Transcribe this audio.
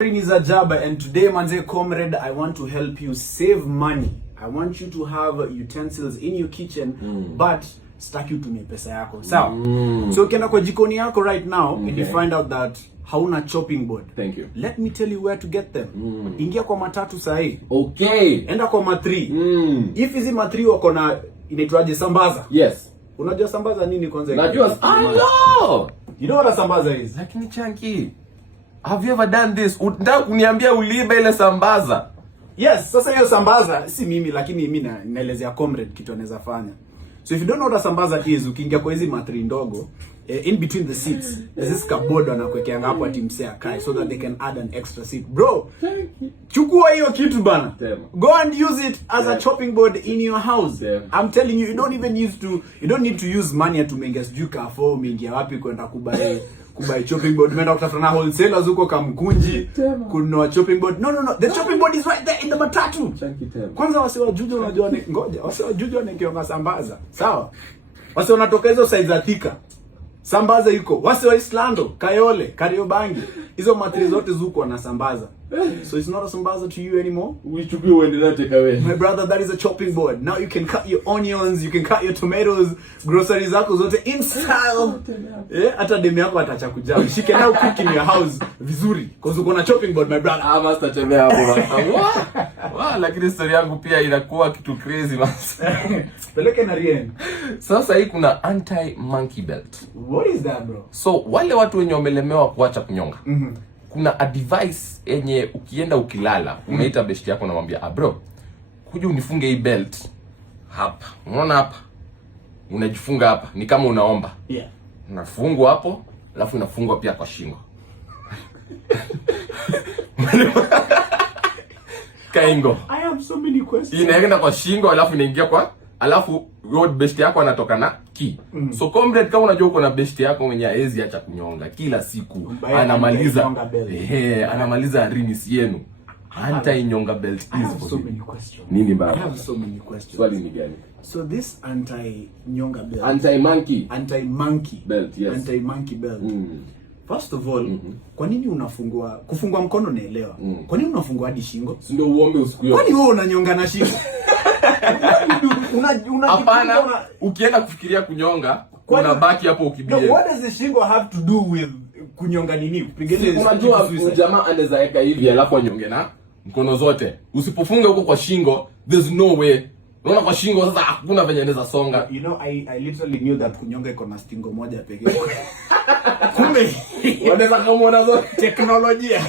Is Ajaba, and today manze comrade, I want to help you save money. I want you to have utensils in your kitchen but sitaki utumie pesa yako. Sawa? So ukienda kwa jikoni yako right now and you find out that hauna chopping board. Thank you. Let me tell you where to get them. Ingia kwa matatu sahi. Okay. Enda kwa matri. If hizi matri wako na inaitwaje, sambaza. Yes. Unajua sambaza nini kwanza? Najua. I know. You know what a sambaza is? Lakini Chunky, have you ever done this? Unataka kuniambia uliiba ile sambaza? Yes, sasa hiyo sambaza si mimi, lakini mimi naelezea comrade kitu anaweza fanya. So if you don't know what a sambaza is, ukiingia kwa hizi matri ndogo, in between the seats, there's this cupboard wanakuwekea hapo ati msee akae so that they can add an extra seat. Bro, chukua hiyo kitu bana. Go and use it as a chopping board in your house. I'm telling you, you don't need to use money to mengia sijui kafo, mengia wapi kwenda kubai chopping board. Umeenda kutafuta na wholesalers huko Kamkunji kununua chopping board. No. The chopping board is right there in the matatu. Kwanza wasiwajuju, unajua ngoja. Wasiwajuju wanakiona sambaza. Sawa? Wasi wanatoka hizo size za Thika. Sambaza yuko. Wasi wa Islando, Kayole, Kariobangi. Hizo matri zote zuko na sambaza. So it's not a sambaza to you anymore. Uichukue uendelee take away. My brother, that is a chopping board. Now you can cut your onions, you can cut your tomatoes, groceries zako zote in style. Hata demu yako atacha kujaa. She can now cook in your house vizuri because uko na chopping board, my brother. Master tembea hapo bana. Lakini story yangu pia inakuwa kitu crazy master. Peleke na Rien. Sasa hii kuna anti-monkey belt. What is that, bro? So wale watu wenye wamelemewa kuacha kunyonga. Kuna a device yenye ukienda ukilala, umeita besti yako na mwambia, bro, kuja unifunge hii belt hapa. Unaona hapa? Unajifunga hapa, ni kama unaomba. Yeah. Unafungwa hapo, alafu unafungwa pia kwa shingo. Kaingo. I have so many questions. Inaenda kwa shingo, alafu inaingia kwa, alafu road besti yako anatoka na key. So comrade, kama unajua uko na besti yako mwenye haezi acha kunyonga kila siku, anamaliza rinis yenu. Anti-nyonga belt is so many questions. Nini baba? I have so many questions. Swali ni gani? So this anti-nyonga belt, anti-monkey belt, yes. Anti-monkey belt. First of all, kwa nini kufungua mkono naelewa. Kwa nini unafungua hadi shingo? Si ndio uombe usiku yote. Kwani wewe unanyonga na shingo? Hapana, ukienda kufikiria kunyonga, unabaki hapo ukibie. No, what does the shingo have to do with kunyonga nini? Kupigele unajua jamaa anaweza weka hivi alafu anyonge na mkono zote. Usipofunga huko kwa shingo, there's no way. Unaona kwa shingo sasa hakuna venye anaweza songa. You know, I literally knew that kunyonga iko na stingo moja pekee. Kumbe wanaweza kama zote teknolojia.